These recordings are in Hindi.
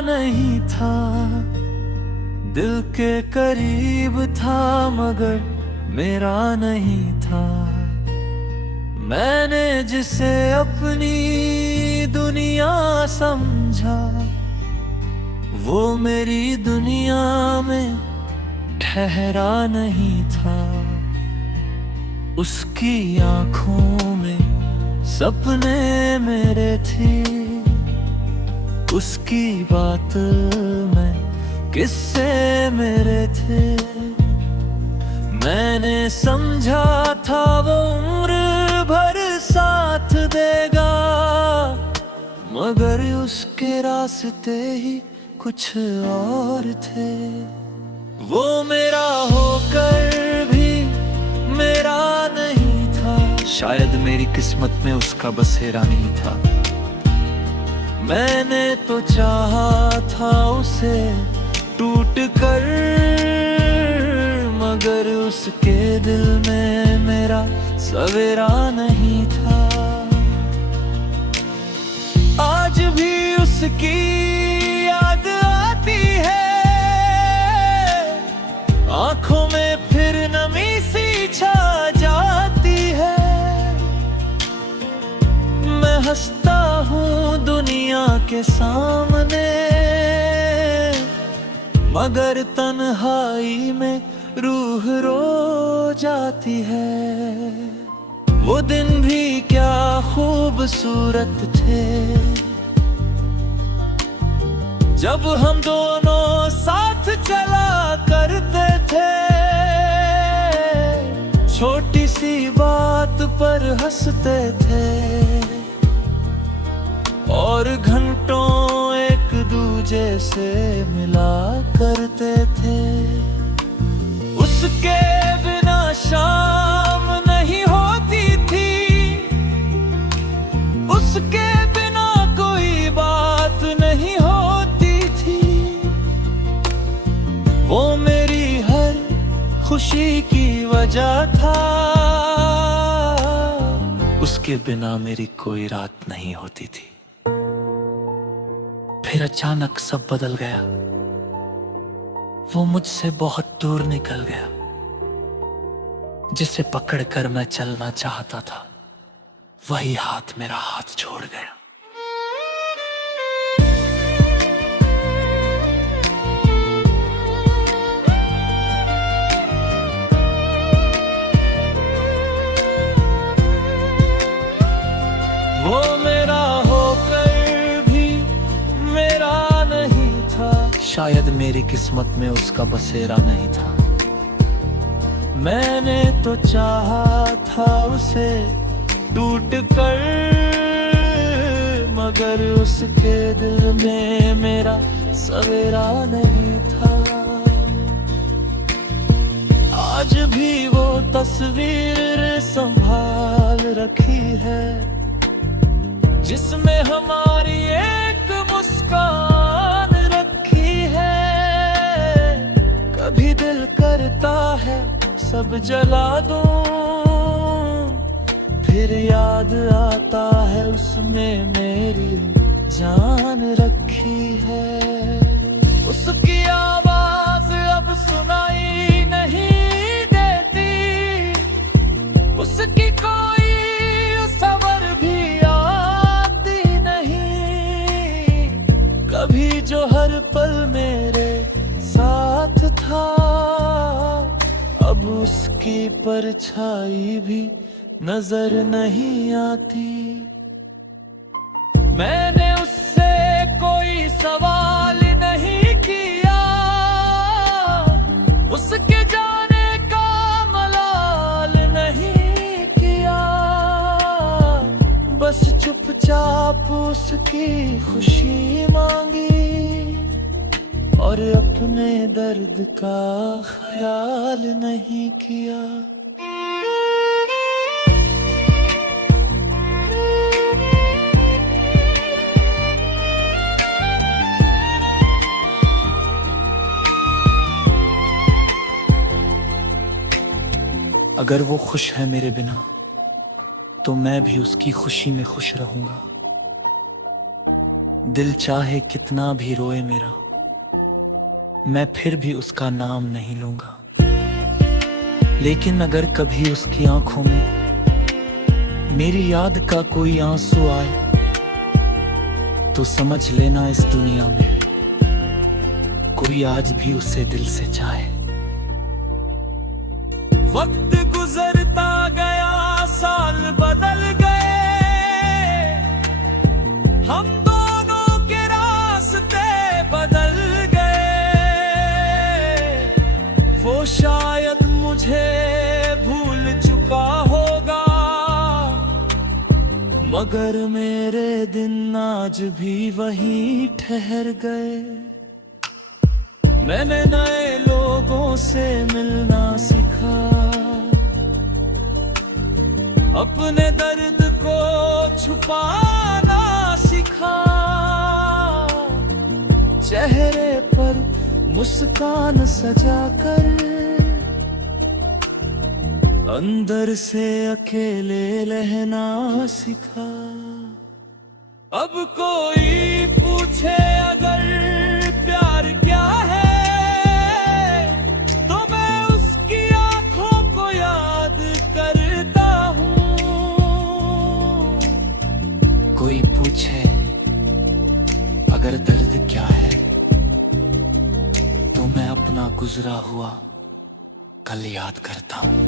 नहीं था, दिल के करीब था मगर मेरा नहीं था। मैंने जिसे अपनी दुनिया समझा, वो मेरी दुनिया में ठहरा नहीं था। उसकी आंखों में सपने मेरे थे, उसकी बात में किस्से मेरे थे। मैंने समझा था वो उम्र भर साथ देगा, मगर उसके रास्ते ही कुछ और थे। वो मेरा होकर भी मेरा नहीं था, शायद मेरी किस्मत में उसका बसेरा नहीं था। मैंने तो चाहा था उसे टूट कर, मगर उसके दिल में मेरा सवेरा नहीं था। आज भी उसकी याद आती है, आंखों में फिर नमी सी छा जाती है। मैं हंसता हूँ दुनिया के सामने, मगर तन्हाई में रूह रो जाती है। वो दिन भी क्या खूबसूरत थे, जब हम दोनों साथ चला करते थे। छोटी सी बात पर हंसते थे और घंटों एक दूजे से मिला करते थे। उसके बिना शाम नहीं होती थी, उसके बिना कोई बात नहीं होती थी। वो मेरी हर खुशी की वजह था, उसके बिना मेरी कोई रात नहीं होती थी। फिर अचानक सब बदल गया, वो मुझसे बहुत दूर निकल गया। जिसे पकड़कर मैं चलना चाहता था, वही हाथ मेरा हाथ छोड़ गया। वो मेरा होकर भी मेरा नहीं था, शायद मेरी किस्मत में उसका बसेरा नहीं था। मैंने तो चाहा था उसे टूट कर, मगर उसके दिल में मेरा सवेरा नहीं था। आज भी वो तस्वीर संभाल रखी है, जिसमें हमारी एक मुस्कान रखी है। कभी दिल करता है सब जला दूं, फिर याद आता है उसने मेरी जान रखी है। उसकी आवाज अब सुनाई नहीं देती, उसकी कोई सबर भी आती नहीं। कभी जो हर पल मेरे साथ था, अब उसकी परछाई भी नजर नहीं आती। मैंने उससे कोई सवाल नहीं किया, उसके जाने का मलाल नहीं किया। बस चुपचाप उसकी खुशी मांगी और अपने दर्द का ख्याल नहीं किया। अगर वो खुश है मेरे बिना, तो मैं भी उसकी खुशी में खुश रहूंगा। दिल चाहे कितना भी रोए मेरा, मैं फिर भी उसका नाम नहीं लूंगा। लेकिन अगर कभी उसकी आंखों में मेरी याद का कोई आंसू आए, तो समझ लेना इस दुनिया में कोई आज भी उसे दिल से चाहे। वक्त गुजरता गया, साल बदल गए, हम दोनों के रास्ते बदल गए। वो शायद मुझे भूल चुका होगा, मगर मेरे दिन आज भी वहीं ठहर गए। मैंने नए लोगों से मिलना सीखा, अपने दर्द को छुपाना सीखा। चेहरे पर मुस्कान सजाकर अंदर से अकेले रहना सीखा। अब कोई पूछे अगर प्यार क्या है, तो मैं उसकी आंखों को याद करता हूँ। कोई पूछे अगर दर्द क्या है, तो मैं अपना गुजरा हुआ कल याद करता हूँ।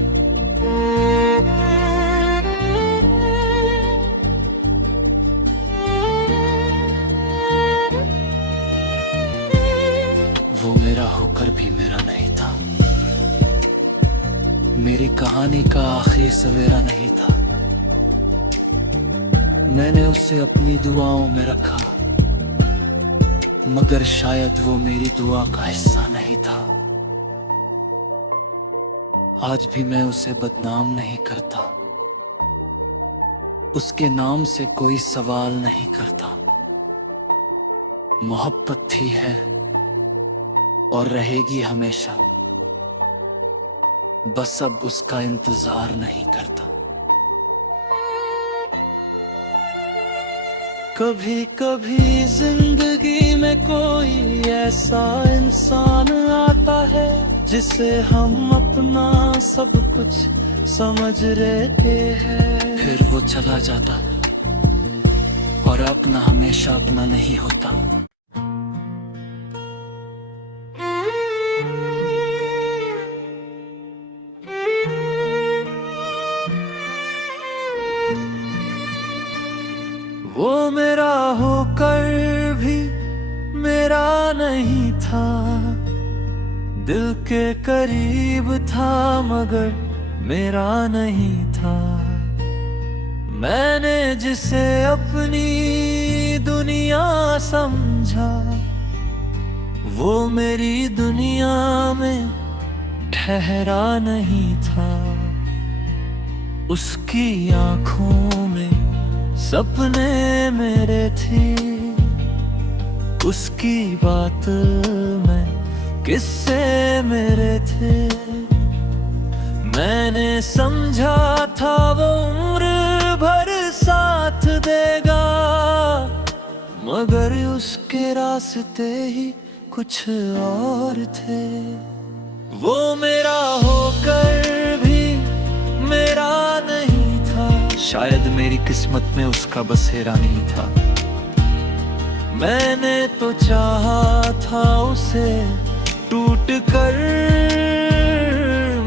वो मेरा होकर भी मेरा नहीं था, मेरी कहानी का आखिरी सवेरा नहीं था। मैंने उसे अपनी दुआओं में रखा, मगर शायद वो मेरी दुआ का हिस्सा नहीं था। आज भी मैं उसे बदनाम नहीं करता, उसके नाम से कोई सवाल नहीं करता। मोहब्बत थी, है और रहेगी हमेशा, बस अब उसका इंतजार नहीं करता। कभी कभी जिंदगी में कोई ऐसा इंसान आता है, जिसे हम अपना सब कुछ समझ लेते हैं। फिर वो चला जाता और अपना हमेशा अपना नहीं होता। वो मेरा होकर भी मेरा नहीं था, दिल के करीब था मगर मेरा नहीं था। मैंने जिसे अपनी दुनिया समझा, वो मेरी दुनिया में ठहरा नहीं था। उसकी आंखों में सपने मेरे थे, उसकी बात में किस्से मेरे थे। मैंने समझा था वो उम्र भर साथ देगा, मगर उसके रास्ते ही कुछ और थे। वो मेरा होकर भी मेरा नहीं था, शायद मेरी किस्मत में उसका बसेरा नहीं था। मैंने तो चाहा था उसे टूट कर,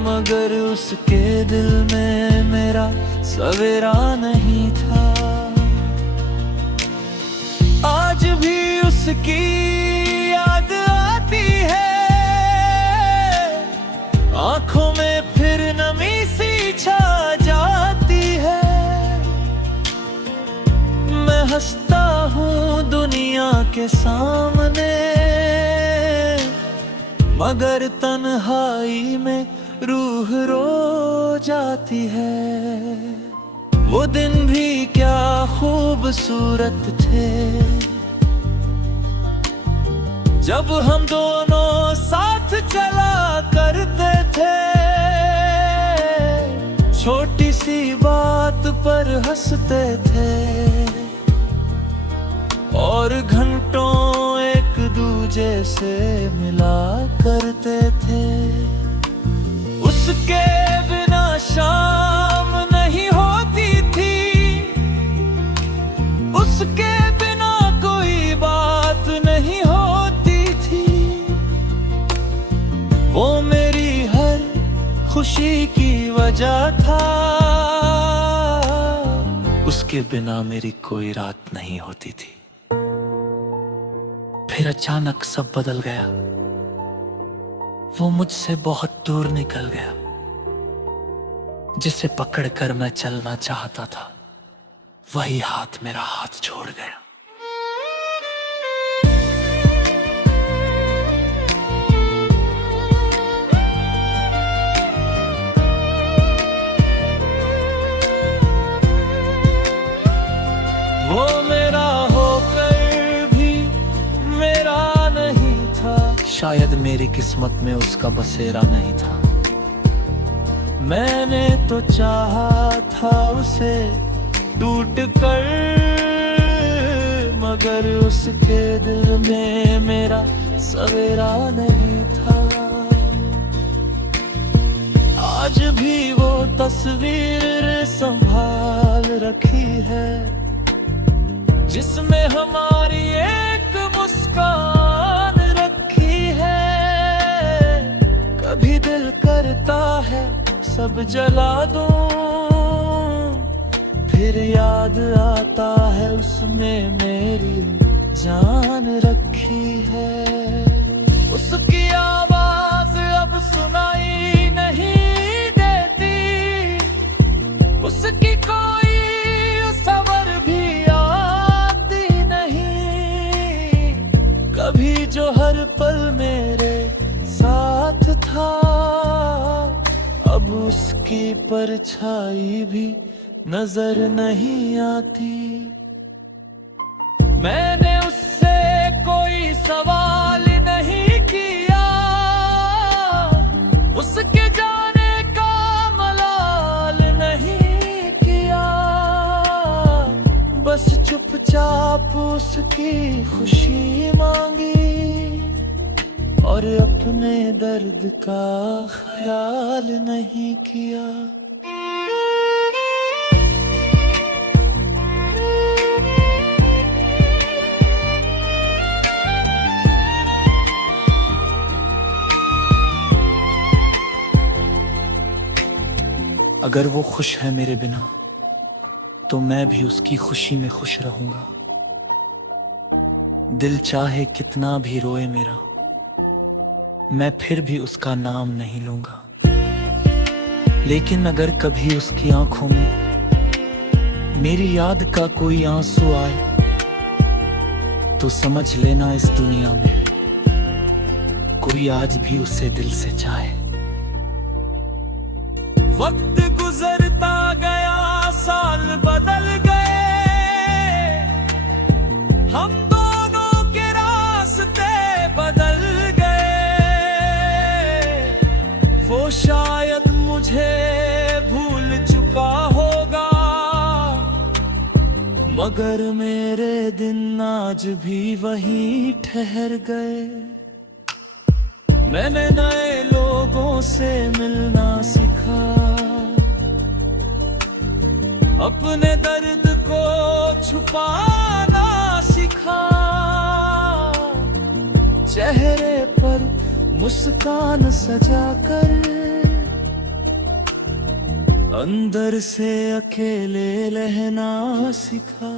मगर उसके दिल में मेरा सवेरा नहीं था। आज भी उसकी याद आती है, आंखों में फिर नमी सी छा जाती है। मैं हंसता हूँ दुनिया के सामने, मगर तन्हाई में रूह रो जाती है। वो दिन भी क्या खूबसूरत थे, जब हम दोनों साथ चला करते थे। छोटी सी बात पर हंसते थे और घंटों एक दूजे से मिला करते थे। उसके बिना शाम नहीं होती थी, उसके बिना कोई बात नहीं होती थी। वो मेरी हर खुशी की वजह था, उसके बिना मेरी कोई रात नहीं होती थी। फिर अचानक सब बदल गया, वो मुझसे बहुत दूर निकल गया। जिसे पकड़कर मैं चलना चाहता था, वही हाथ मेरा हाथ छोड़ गया। वो मेरा होकर भी मेरा नहीं था, शायद मेरी किस्मत में उसका बसेरा नहीं था। मैंने तो चाहा था उसे टूट कर, मगर उसके दिल में मेरा सवेरा नहीं था। आज भी वो तस्वीर संभाल रखी है, जिसमें हमारी एक मुस्कान रखी है। कभी दिल करता है सब जला दूं, फिर याद आता है उसने मेरी जान रखी है। उसकी आवाज अब सुनाई नहीं देती, उसकी कोई सवर भी आती नहीं। कभी जो हर पल मेरे साथ था, अब उसकी परछाई भी नजर नहीं आती। मैंने उससे कोई सवाल नहीं किया, उसके जाने का मलाल नहीं किया। बस चुपचाप उसकी खुशी मांगी और अपने दर्द का ख्याल नहीं किया। अगर वो खुश है मेरे बिना, तो मैं भी उसकी खुशी में खुश रहूंगा। दिल चाहे कितना भी रोए मेरा, मैं फिर भी उसका नाम नहीं लूंगा। लेकिन अगर कभी उसकी आंखों में मेरी याद का कोई आंसू आए, तो समझ लेना इस दुनिया में कोई आज भी उसे दिल से चाहे। वक्त गुजरता गया, साल बदल गए, हम दोनों के रास्ते बदल गए। वो शायद मुझे भूल चुका होगा, मगर मेरे दिन आज भी वहीं ठहर गए। मैंने नए लोगों से मिलना सीखा, अपने दर्द को छुपाना सीखा। चेहरे पर मुस्कान सजाकर, अंदर से अकेले रहना सीखा।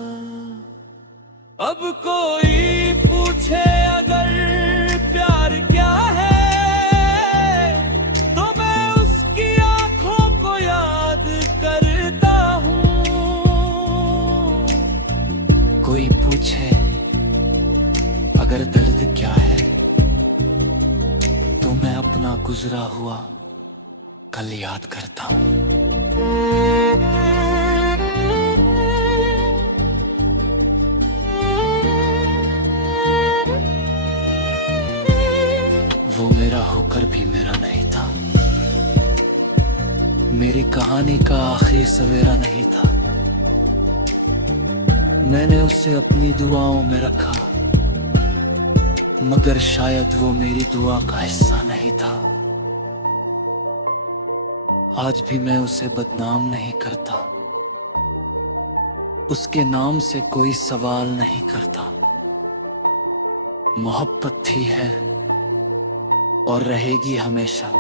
अब कोई पूछे अगर प्यार क्या है, तो मैं उसकी आंखों को याद करता हूँ। कोई पूछे अगर दर्द क्या है, तो मैं अपना गुजरा हुआ कल याद करता हूँ। वो मेरा होकर भी मेरा नहीं था, मेरी कहानी का आखिरी सवेरा नहीं था। मैंने उसे अपनी दुआओं में रखा, मगर शायद वो मेरी दुआ का हिस्सा नहीं था। आज भी मैं उसे बदनाम नहीं करता, उसके नाम से कोई सवाल नहीं करता। मोहब्बत थी, है और रहेगी हमेशा,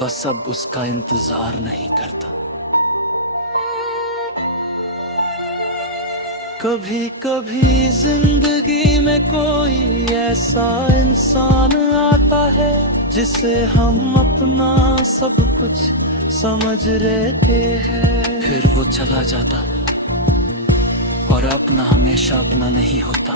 बस अब उसका इंतजार नहीं करता। कभी कभी जिंदगी में कोई ऐसा इंसान आता है जिसे हम अपना सब कुछ समझ लेते हैं, फिर वो चला जाता और अपना हमेशा अपना नहीं होता।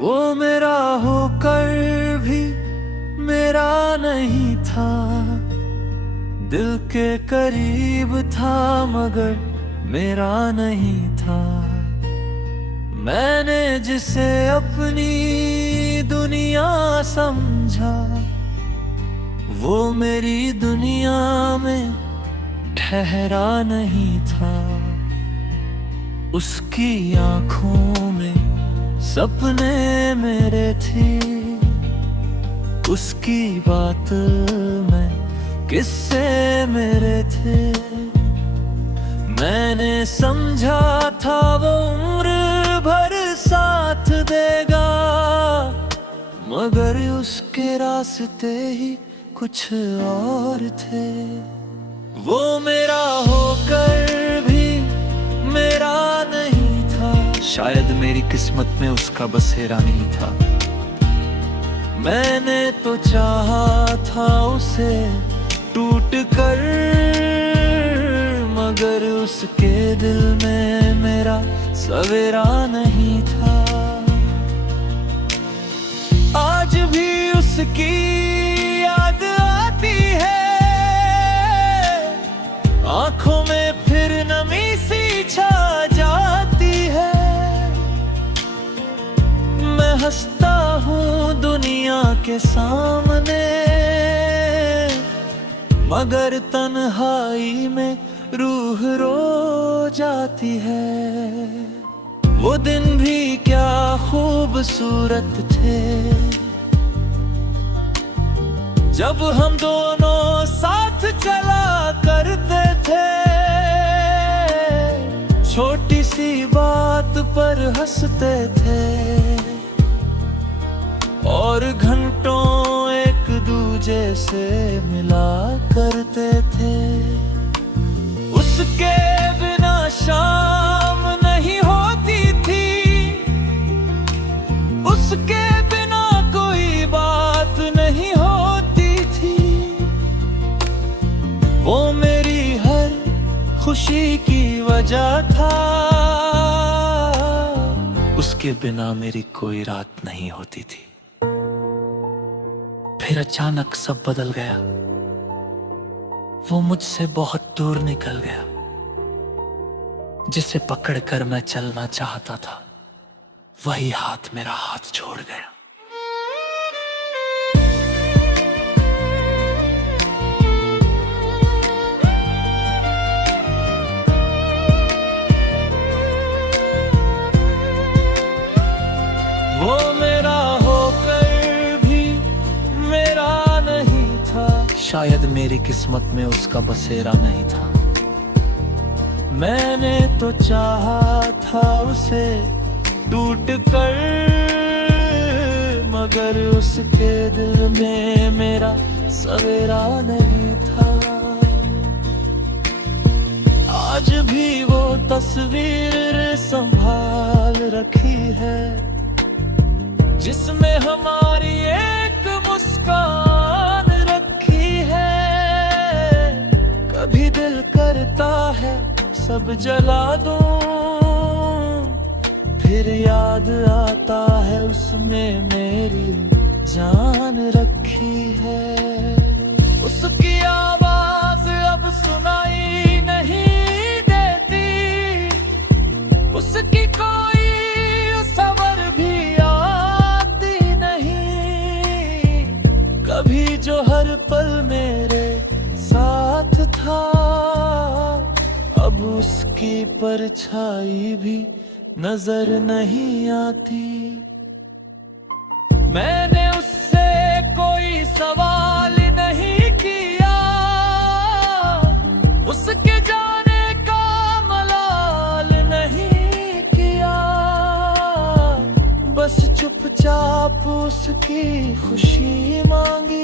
वो मेरा होकर भी मेरा नहीं था, दिल के करीब था मगर मेरा नहीं था। मैंने जिसे अपनी दुनिया समझा, वो मेरी दुनिया में ठहरा नहीं था। उसकी आंखों में सपने मेरे थे, उसकी बात में किस्से मेरे थे। मैंने समझा था वो उम्र भर साथ देगा, मगर उसके रास्ते ही कुछ और थे। वो मेरा होकर भी मेरा नहीं था, शायद मेरी किस्मत में उसका बसेरा नहीं था। मैंने तो चाहा था उसे टूट कर, मगर उसके दिल में मेरा सवेरा नहीं था। आज भी उसकी याद आती है, आंखों में फिर नमी सी छा जाती है। मैं हंसता हूँ दुनिया के सामने, मगर तन्हाई में रूह रो जाती है। वो दिन भी क्या खूबसूरत थे, जब हम दोनों साथ चला करते थे। छोटी सी बात पर हंसते थे और घंटों एक दूजे से मिला करते थे। उसके बिना शाम नहीं होती थी, उसके बिना कोई बात नहीं होती थी। वो मेरी हर खुशी की वजह था, उसके बिना मेरी कोई रात नहीं होती थी। फिर अचानक सब बदल गया, वो मुझसे बहुत दूर निकल गया। जिसे पकड़कर मैं चलना चाहता था, वही हाथ मेरा हाथ छोड़ गया। वो मेरा होकर भी मेरा नहीं था, शायद मेरी किस्मत में उसका बसेरा नहीं था। मैंने तो चाहा था उसे टूट कर, मगर उसके दिल में मेरा सवेरा नहीं था। आज भी वो तस्वीर संभाल रखी है, जिसमें हमारी एक मुस्कान रखी है। कभी दिल करता है सब जला दूं, फिर याद आता है उसमें मेरी जान रखी है। उसकी आवाज अब सुनाई नहीं देती, उसकी कोई सबर भी कभी जो हर पल मेरे साथ था, अब उसकी परछाई भी नजर नहीं आती। मैंने उससे कोई सवाल नहीं किया, उसके जाने का मलाल नहीं किया, बस चुपचाप उसकी खुशी मांगी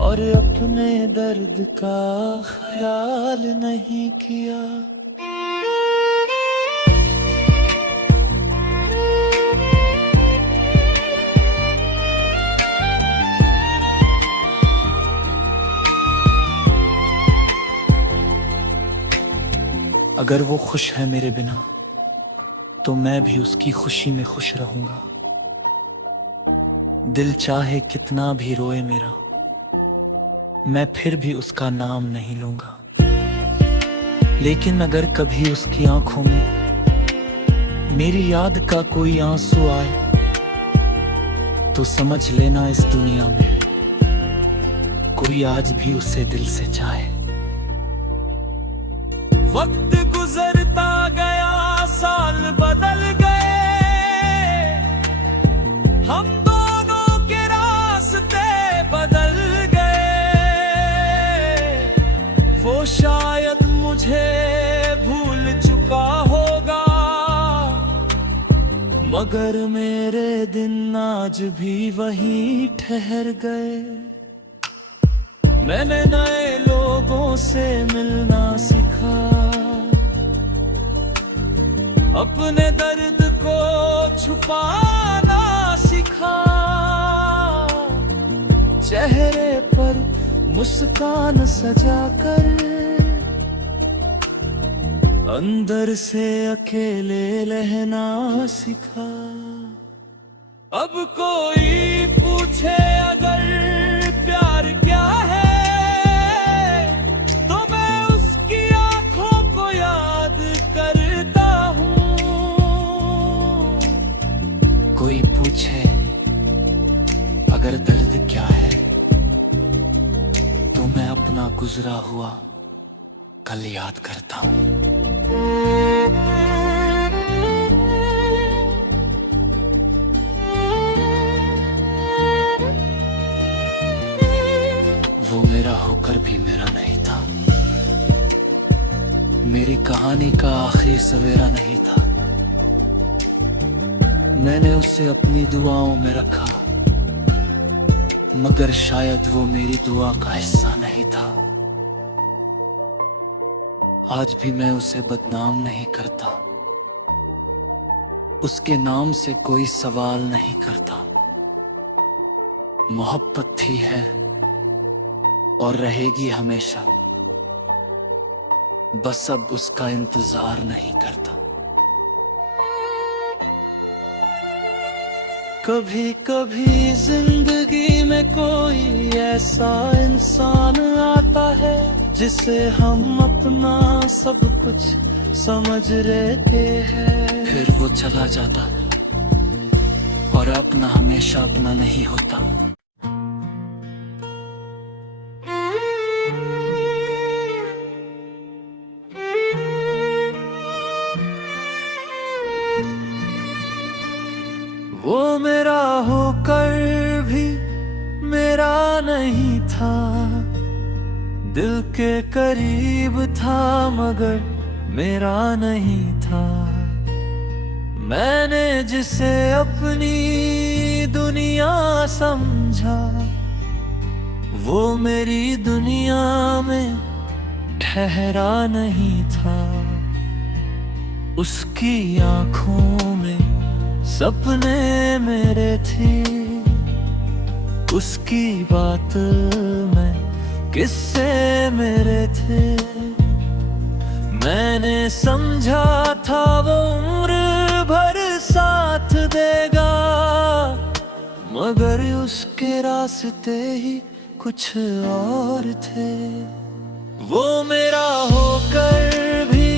और अपने दर्द का ख्याल नहीं किया। अगर वो खुश है मेरे बिना तो मैं भी उसकी खुशी में खुश रहूंगा। दिल चाहे कितना भी रोए मेरा, मैं फिर भी उसका नाम नहीं लूंगा। लेकिन अगर कभी उसकी आंखों में मेरी याद का कोई आंसू आए, तो समझ लेना इस दुनिया में कोई आज भी उसे दिल से चाहे। वक्त गुजरता गया, साल बदल गए, हम दोनों के रास्ते बदल गए। वो शायद मुझे भूल चुका होगा, मगर मेरे दिन आज भी वहीं ठहर गए। मैंने नए लोगों से मिलना सीखा, अपने दर्द को छुपाना सीखा, चेहरे पर मुस्कान सजाकर अंदर से अकेले रहना सीखा। अब कोई पूछे अगर प्यार क्या है, तो मैं उसकी आंखों को याद करता हूँ। कोई पूछे अगर दर्द क्या है, तो मैं अपना गुजरा हुआ कल याद करता हूँ। वो मेरा होकर भी मेरा नहीं था, मेरी कहानी का आखिरी सवेरा नहीं था। मैंने उसे अपनी दुआओं में रखा, मगर शायद वो मेरी दुआ का हिस्सा नहीं था। आज भी मैं उसे बदनाम नहीं करता, उसके नाम से कोई सवाल नहीं करता। मोहब्बत थी है और रहेगी हमेशा, बस अब उसका इंतजार नहीं करता। कभी कभी जिंदगी में कोई ऐसा इंसान आता है, जिसे हम अपना सब कुछ समझ रहते हैं। फिर वो चला जाता और अपना हमेशा अपना नहीं होता। वो मेरा होकर भी मेरा नहीं था, दिल के करीब था मगर मेरा नहीं था। मैंने जिसे अपनी दुनिया समझा, वो मेरी दुनिया में ठहरा नहीं था। उसकी आंखों में सपने मेरे थे, उसकी बात में किस्से मेरे थे। मैंने समझा था वो उम्र भर साथ देगा, मगर उसके रास्ते ही कुछ और थे। वो मेरा होकर भी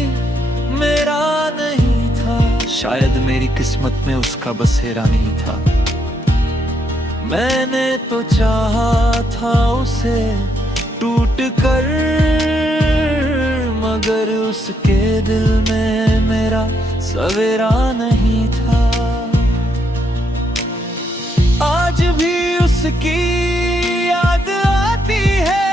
मेरा नहीं था, शायद मेरी किस्मत में उसका बसेरा नहीं था। मैंने तो चाहा था उसे टूट कर, मगर उसके दिल में मेरा सवेरा नहीं था। आज भी उसकी याद आती है,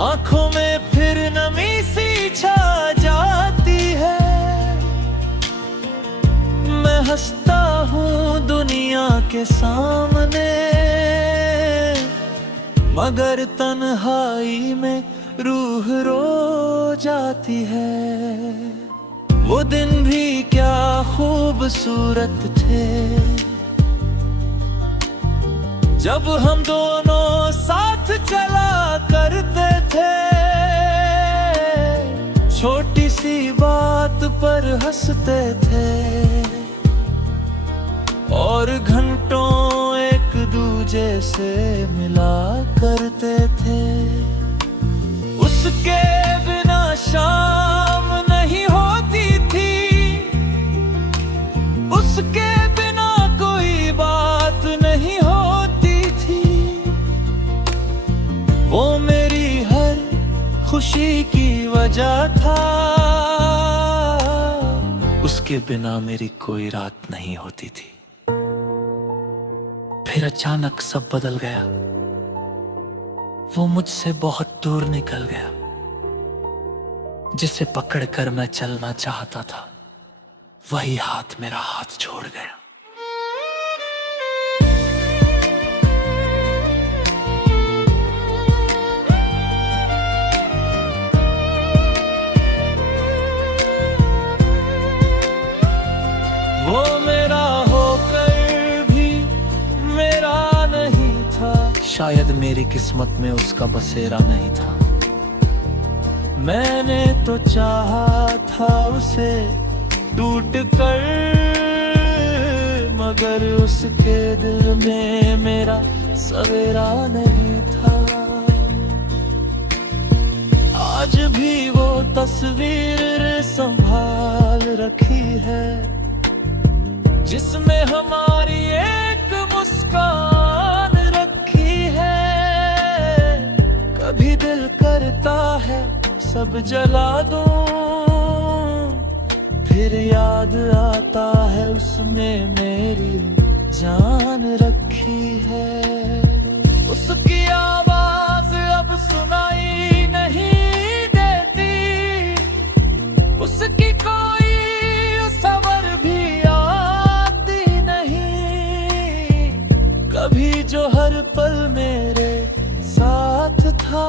आंखों में फिर नमी सी छा जाती है। मैं हंसता हूँ दुनिया के सामने, मगर तन्हाई में रूह रो जाती है। वो दिन भी क्या खूबसूरत थे, जब हम दोनों साथ चला करते थे। छोटी सी बात पर हंसते थे और घंटों एक दूजे से मिला करते थे। उसके बिना शाम नहीं होती थी, उसके बिना कोई बात नहीं होती थी। वो मेरी हर खुशी की वजह था, उसके बिना मेरी कोई रात नहीं होती थी। फिर अचानक सब बदल गया, वो मुझसे बहुत दूर निकल गया। जिसे पकड़कर मैं चलना चाहता था, वही हाथ मेरा हाथ छोड़ गया। वो मेरा होकर भी मेरा नहीं था, शायद मेरी किस्मत में उसका बसेरा नहीं था। मैंने तो चाहा था उसे टूट कर, मगर उसके दिल में मेरा सवेरा नहीं था। आज भी वो तस्वीर संभाल रखी है, जिसमें हमारी एक मुस्कान रखी है। कभी दिल करता है सब जला दूं, फिर याद आता है उसने मेरी जान रखी है। उसकी आवाज अब सुनाई नहीं देती, उसकी कोई सबर भी आती नहीं। कभी जो हर पल मेरे साथ था,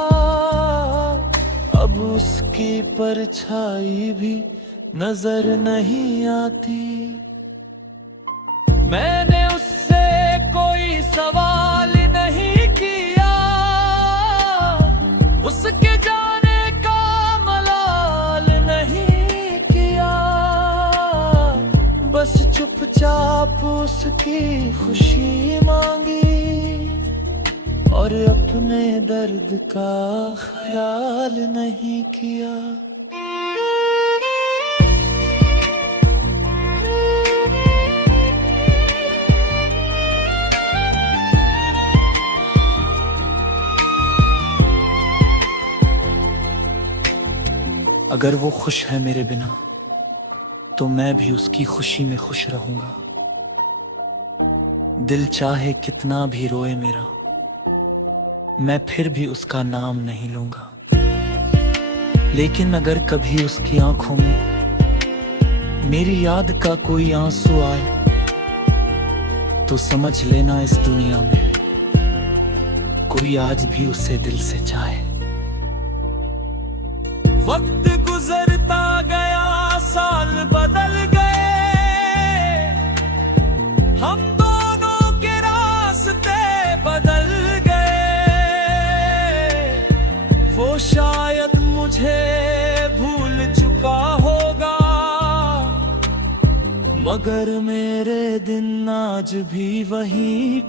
अब उसकी परछाई भी नजर नहीं आती। मैंने उससे कोई सवाल नहीं किया, उसके जाने का मलाल नहीं किया। बस चुपचाप उसकी खुशी मांगी और अपने दर्द का ख्याल नहीं किया। अगर वो खुश है मेरे बिना, तो मैं भी उसकी खुशी में खुश रहूंगा। दिल चाहे कितना भी रोए मेरा, मैं फिर भी उसका नाम नहीं लूंगा। लेकिन अगर कभी उसकी आंखों में मेरी याद का कोई आंसू आए, तो समझ लेना इस दुनिया में कोई आज भी उसे दिल से चाहे। वक्त गुजरता गया, साल बदल गए, हम दोनों के रास्ते बदल गए। वो शायद मुझे भूल चुका होगा, मगर मेरे दिन आज भी वही